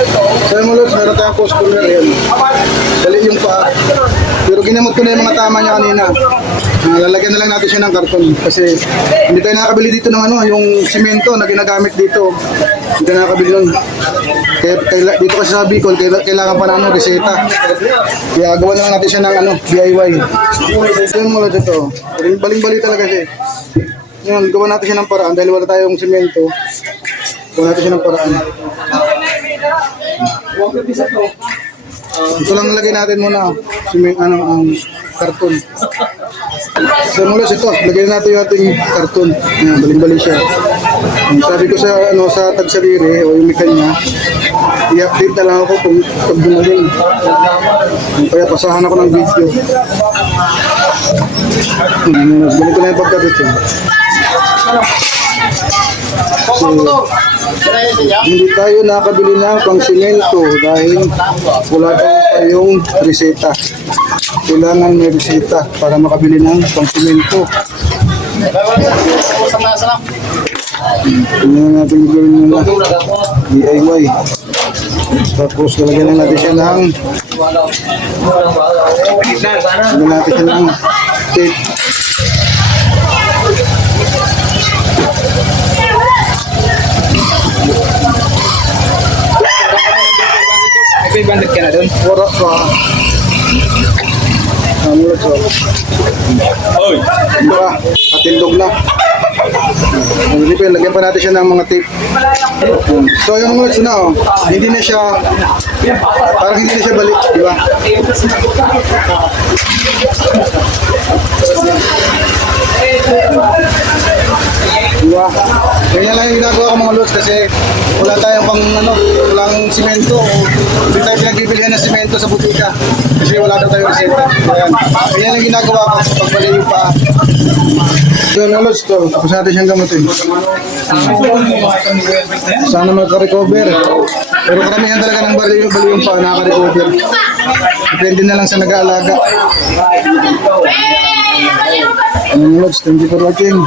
So yung mulos, meron tayong customer yun. Dali yung pa. Pero ginamot ko na yung mga tama niya kanina. Lalagyan na lang natin siya ng karton. Kasi hindi tayo nakakabili dito ng ano, yung simento na ginagamit dito. Hindi tayo nakakabili nun. Kaya, dito kasi sa Bicol, kailangan pa na ano, reseta. Kaya gawa na lang natin siya ng ano, DIY. So yung mulos ito, baling-bali talaga siya. Yun, gawa natin siya ng paraan dahil wala tayong simento. Gawa natin siya ng paraan. Ito lang lagay natin muna ang karton. So mulos ito, lagay natin yung ating karton. Ayan, baling-bali siya. Sabi ko sa sa tagsaliri o yung mekanya, i-update na lang ako kung pag dumaling. Kaya pasahan ako ng video. Ganito na yung pagkabit yun. So, hindi tayo nakabili ng pang simento dahil wala tayong reseta. Kailangan may reseta para makabili ng pang simento. Tingnan natin gawin muna DIY. Tapos lalagyan natin siya ng tape. May bandit ka na doon? Wala pa. Ano ito? Oy! Diba? Katindog na. Hindi pa, lagyan pa natin siya ng mga tape. So yung mga ito na, oh, hindi na siya, parang hindi na siya balik, di ba? Diba? Ganyan lang yung ginagawa ko mga lods kasi wala tayong pang ano, walang simento. Hindi tayo pinagbibilihan ng simento sa butika kasi wala daw tayong reseta. Ayan. Ganyan lang ginagawa ko pagbalik pa. So mga lods to, tapos natin siyang gamutin. Sana magka-recover. Pero karamihan talaga ng bali-yung pa nakaka-recover. Depende na lang sa nag-aalaga. Mga lods, thank you for watching.